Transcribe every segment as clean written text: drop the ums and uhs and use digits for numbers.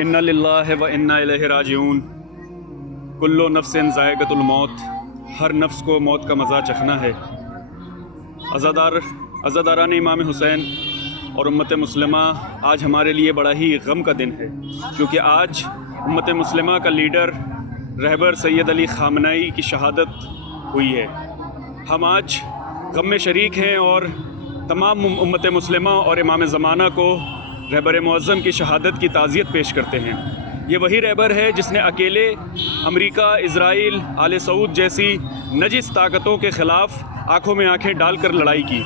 इन्ना लिल्लाहि व इन्ना इलैहि राजिऊन। कुल्लु नफ्सिन ज़ाइक़तुल मौत। हर नफ्स को मौत का मज़ा चखना है। अज़ादारान इमाम हुसैन और उम्मत मुस्लिमा, आज हमारे लिए बड़ा ही गम का दिन है, क्योंकि आज उम्मत मुस्लिमा का लीडर रहबर सैयद अली ख़ामनेई की शहादत हुई है। हम आज गम में शरीक हैं और तमाम उम्मत मुस्लिमा और इमाम ज़माना को रहबर मुअज़्ज़म की शहादत की ताज़ियत पेश करते हैं। ये वही रहबर है जिसने अकेले अमेरिका, इज़राइल, आले सऊद जैसी नजिस ताकतों के ख़िलाफ़ आँखों में आँखें डालकर लड़ाई की।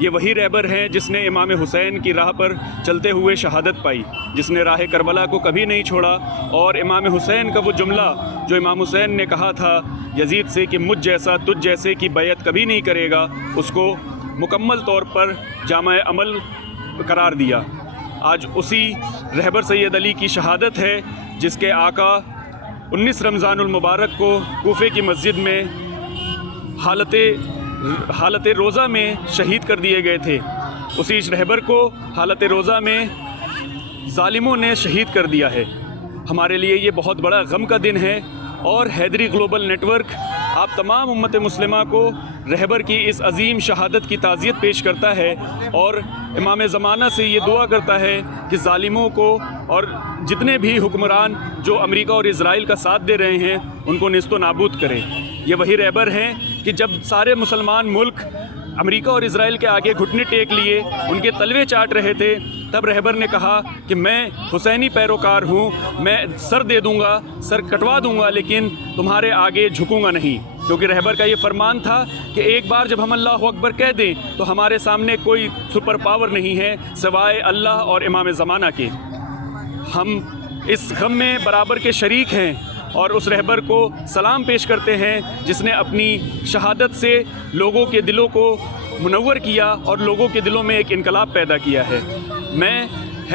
ये वही रहबर है जिसने इमाम हुसैन की राह पर चलते हुए शहादत पाई, जिसने राह करबला को कभी नहीं छोड़ा। और इमाम हुसैन का वो जुमला जो इमाम हुसैन ने कहा था यजीद से कि मुझ जैसा तुझ जैसे की बैत कभी नहीं करेगा, उसको मुकम्मल तौर पर जामा अमल करार दिया। आज उसी रहबर सैयद अली की शहादत है, जिसके आका 19 रमज़ानुल मुबारक को कूफे की मस्जिद में हालत रोज़ा में शहीद कर दिए गए थे। उसी रहबर को हालत रोज़ा में ज़ालिमों ने शहीद कर दिया है। हमारे लिए ये बहुत बड़ा गम का दिन है और हैदरी ग्लोबल नेटवर्क आप तमाम उम्मत मुस्लिमा को रहबर की इस अजीम शहादत की ताज़ियत पेश करता है और इमाम ज़माना से ये दुआ करता है कि ज़ालिमों को और जितने भी हुक्मरान जो अमेरिका और इज़राइल का साथ दे रहे हैं उनको निस्तो नाबूद करे। ये वही रहबर हैं कि जब सारे मुसलमान मुल्क अमेरिका और इज़राइल के आगे घुटने टेक लिए, उनके तलवे चाट रहे थे, तब रहबर ने कहा कि मैं हुसैनी पैरोकार हूँ, मैं सर दे दूँगा, सर कटवा दूँगा, लेकिन तुम्हारे आगे झुकूँगा नहीं। क्योंकि रहबर का ये फरमान था कि एक बार जब हम अल्लाह अकबर कह दें तो हमारे सामने कोई सुपर पावर नहीं है सिवाय अल्लाह और इमाम ज़माना के। हम इस गम में बराबर के शरीक हैं और उस रहबर को सलाम पेश करते हैं जिसने अपनी शहादत से लोगों के दिलों को मुनव्वर किया और लोगों के दिलों में एक इनकलाब पैदा किया है। मैं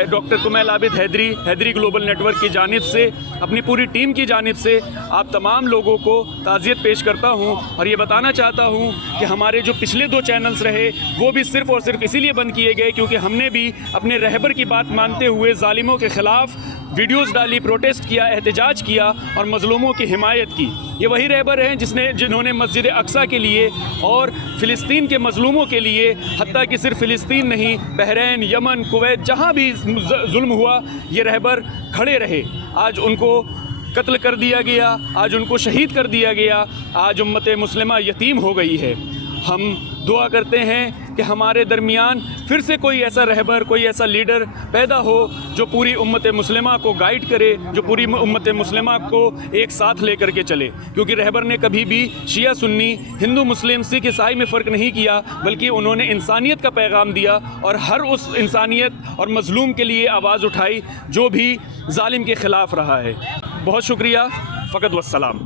doctor Kumail Abid Haideri global network की जानिब से, अपनी पूरी टीम की जानिब से आप तमाम लोगों को ताज़ियत पेश करता हूं और ये बताना चाहता हूं कि हमारे जो पिछले 2 चैनल्स रहे वो भी सिर्फ़ और सिर्फ इसीलिए बंद किए गए क्योंकि हमने भी अपने रहबर की बात मानते हुए ज़ालिमों के ख़िलाफ़ वीडियोज़ डाली, प्रोटेस्ट किया, एहतजाज किया और मज़लूमों की हिमायत की। ये वही रहबर हैं जिन्होंने मस्जिद अक्सा के लिए और फ़िलिस्तीन के मज़लूमों के लिए, हत्ता कि सिर्फ फ़िलिस्तीन नहीं, बहरैन, यमन, कुवैत, जहाँ भी जुल्म हुआ ये रहबर खड़े रहे। आज उनको कत्ल कर दिया गया, आज उनको शहीद कर दिया गया, आज उम्मत मुस्लिमा यतीम हो गई है। हम दुआ करते हैं कि हमारे दरमियान फिर से कोई ऐसा रहबर, कोई ऐसा लीडर पैदा हो जो पूरी उम्मत मुस्लिमा को गाइड करे, जो पूरी उम्मत मुस्लिमा को एक साथ लेकर के चले। क्योंकि रहबर ने कभी भी शिया सुन्नी, हिंदू मुस्लिम, सिख ईसाई में फ़र्क नहीं किया, बल्कि उन्होंने इंसानियत का पैगाम दिया और हर उस इंसानियत और मज़लूम के लिए आवाज़ उठाई जो भी ज़ालिम के ख़िलाफ़ रहा है। बहुत शुक्रिया। फ़कत वस्सलाम।